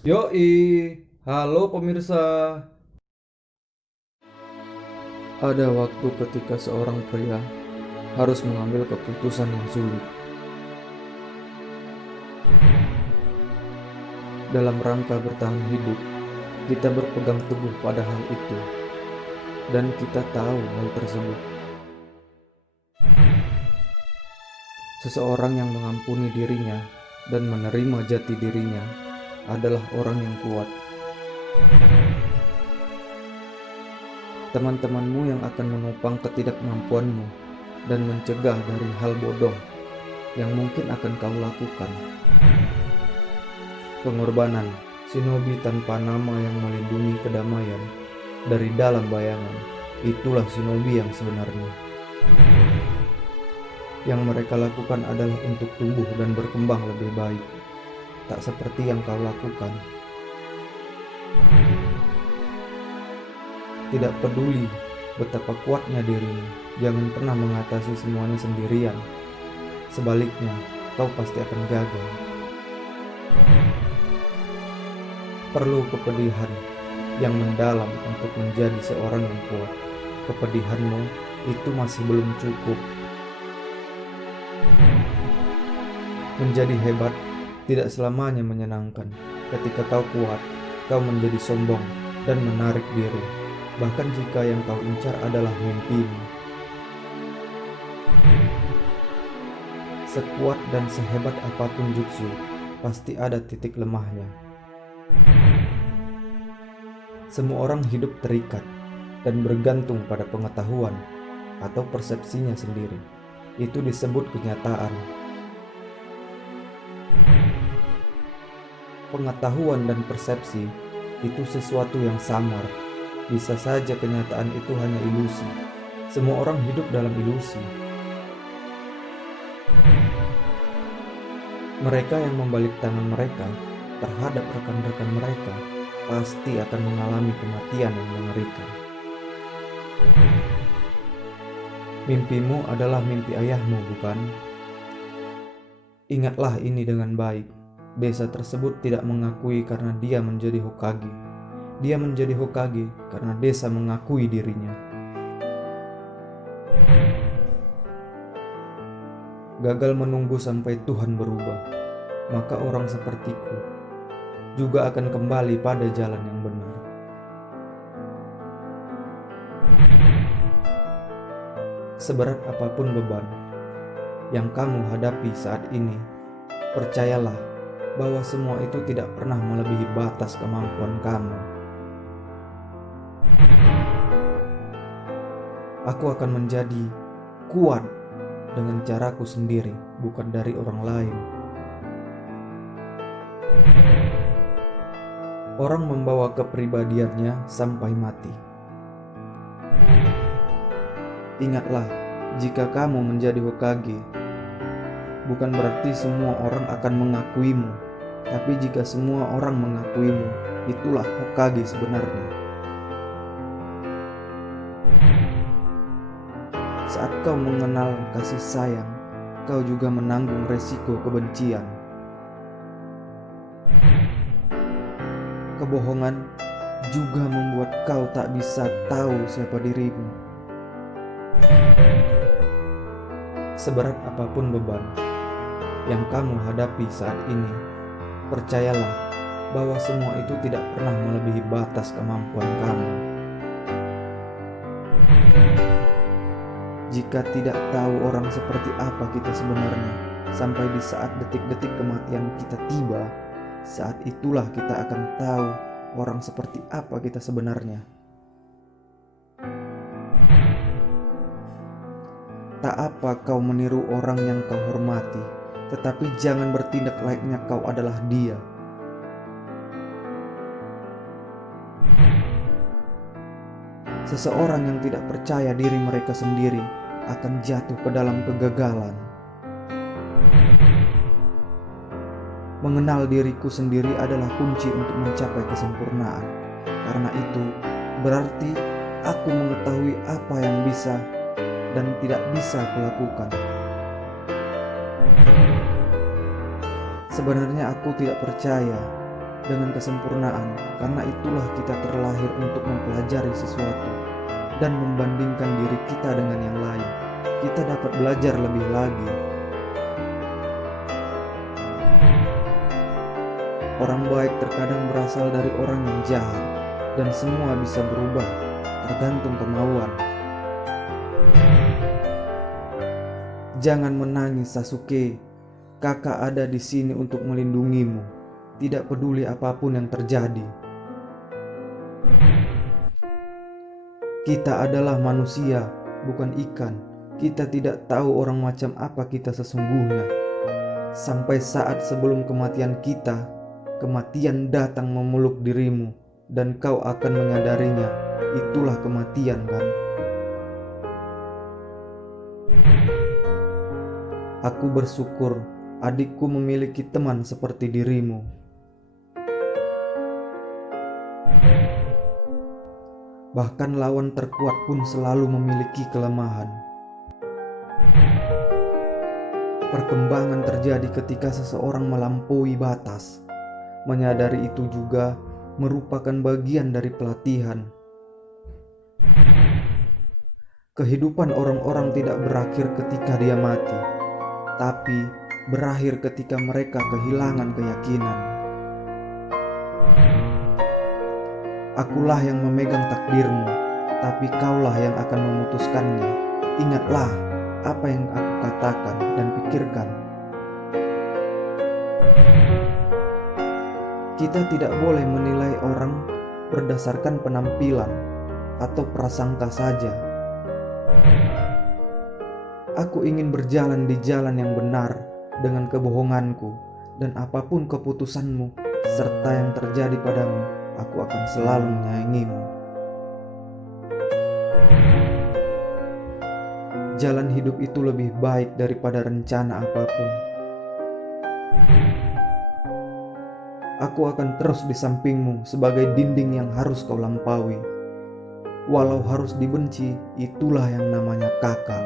Yoi, halo pemirsa. Ada waktu ketika seorang pria harus mengambil keputusan yang sulit. Dalam rangka bertahan hidup, kita berpegang teguh pada hal itu, dan kita tahu hal tersebut. Seseorang yang mengampuni dirinya dan menerima jati dirinya adalah orang yang kuat. Teman-temanmu yang akan menopang ketidakmampuanmu dan mencegah dari hal bodoh yang mungkin akan kau lakukan. Pengorbanan, shinobi tanpa nama yang melindungi kedamaian dari dalam bayangan. Itulah shinobi yang sebenarnya. Yang mereka lakukan adalah untuk tumbuh dan berkembang lebih baik, tak seperti yang kau lakukan. Tidak peduli betapa kuatnya dirimu, jangan pernah mengatasi semuanya sendirian. Sebaliknya, kau pasti akan gagal. Perlu kepedihan yang mendalam untuk menjadi seorang yang kuat. Kepedihanmu itu masih belum cukup. Menjadi hebat tidak selamanya menyenangkan. Ketika kau kuat, kau menjadi sombong dan menarik diri. Bahkan jika yang kau incar adalah mimpimu. Sekuat dan sehebat apapun jutsu, pasti ada titik lemahnya. Semua orang hidup terikat dan bergantung pada pengetahuan atau persepsinya sendiri. Itu disebut kenyataan. Pengetahuan dan persepsi itu sesuatu yang samar. Bisa saja kenyataan itu hanya ilusi. Semua orang hidup dalam ilusi. Mereka yang membalik tangan mereka terhadap rekan-rekan mereka pasti akan mengalami kematian yang mengerikan. Mimpimu adalah mimpi ayahmu, bukan? Ingatlah ini dengan baik. Desa tersebut tidak mengakui karena dia menjadi Hokage. Dia menjadi Hokage karena desa mengakui dirinya. Gagal menunggu sampai Tuhan berubah, maka orang sepertiku juga akan kembali pada jalan yang benar. Seberat apapun beban yang kamu hadapi saat ini, percayalah bahwa semua itu tidak pernah melebihi batas kemampuan kamu. Aku akan menjadi kuat dengan caraku sendiri, bukan dari orang lain. Orang membawa kepribadiannya sampai mati. Ingatlah, jika kamu menjadi Hokage, bukan berarti semua orang akan mengakuimu, tapi jika semua orang mengakuimu, itulah Hokage sebenarnya. Saat kau mengenal kasih sayang, kau juga menanggung resiko kebencian. Kebohongan juga membuat kau tak bisa tahu siapa dirimu. Seberat apapun beban yang kamu hadapi saat ini, percayalah bahwa semua itu tidak pernah melebihi batas kemampuan kamu. Jika tidak tahu orang seperti apa kita sebenarnya, sampai di saat detik-detik kematian kita tiba, saat itulah kita akan tahu orang seperti apa kita sebenarnya. Tak apa kau meniru orang yang kau hormati, tetapi jangan bertindak layaknya kau adalah dia. Seseorang yang tidak percaya diri mereka sendiri akan jatuh ke dalam kegagalan. Mengenal diriku sendiri adalah kunci untuk mencapai kesempurnaan. Karena itu, berarti aku mengetahui apa yang bisa dan tidak bisa kulakukan. Sebenarnya aku tidak percaya dengan kesempurnaan, karena itulah kita terlahir untuk mempelajari sesuatu dan membandingkan diri kita dengan yang lain. Kita dapat belajar lebih lagi. Orang baik terkadang berasal dari orang yang jahat, dan semua bisa berubah, tergantung kemauan. Jangan menangis, Sasuke. Kakak ada di sini untuk melindungimu, tidak peduli apapun yang terjadi. Kita adalah manusia, bukan ikan. Kita tidak tahu orang macam apa kita sesungguhnya. Sampai saat sebelum kematian kita, kematian datang memeluk dirimu, dan kau akan menyadarinya. Itulah kematian, kan? Aku bersyukur adikku memiliki teman seperti dirimu. Bahkan lawan terkuat pun selalu memiliki kelemahan. Perkembangan terjadi ketika seseorang melampaui batas. Menyadari itu juga merupakan bagian dari pelatihan. Kehidupan orang-orang tidak berakhir ketika dia mati, tapi berakhir ketika mereka kehilangan keyakinan. Akulah yang memegang takdirmu, tapi kaulah yang akan memutuskannya. Ingatlah apa yang aku katakan dan pikirkan. Kita tidak boleh menilai orang berdasarkan penampilan atau prasangka saja. Aku ingin berjalan di jalan yang benar dengan kebohonganku, dan apapun keputusanmu serta yang terjadi padamu, aku akan selalu menyayangimu. Jalan hidup itu lebih baik daripada rencana apapun. Aku akan terus di sampingmu sebagai dinding yang harus kau lampaui. Walau harus dibenci, itulah yang namanya kakak.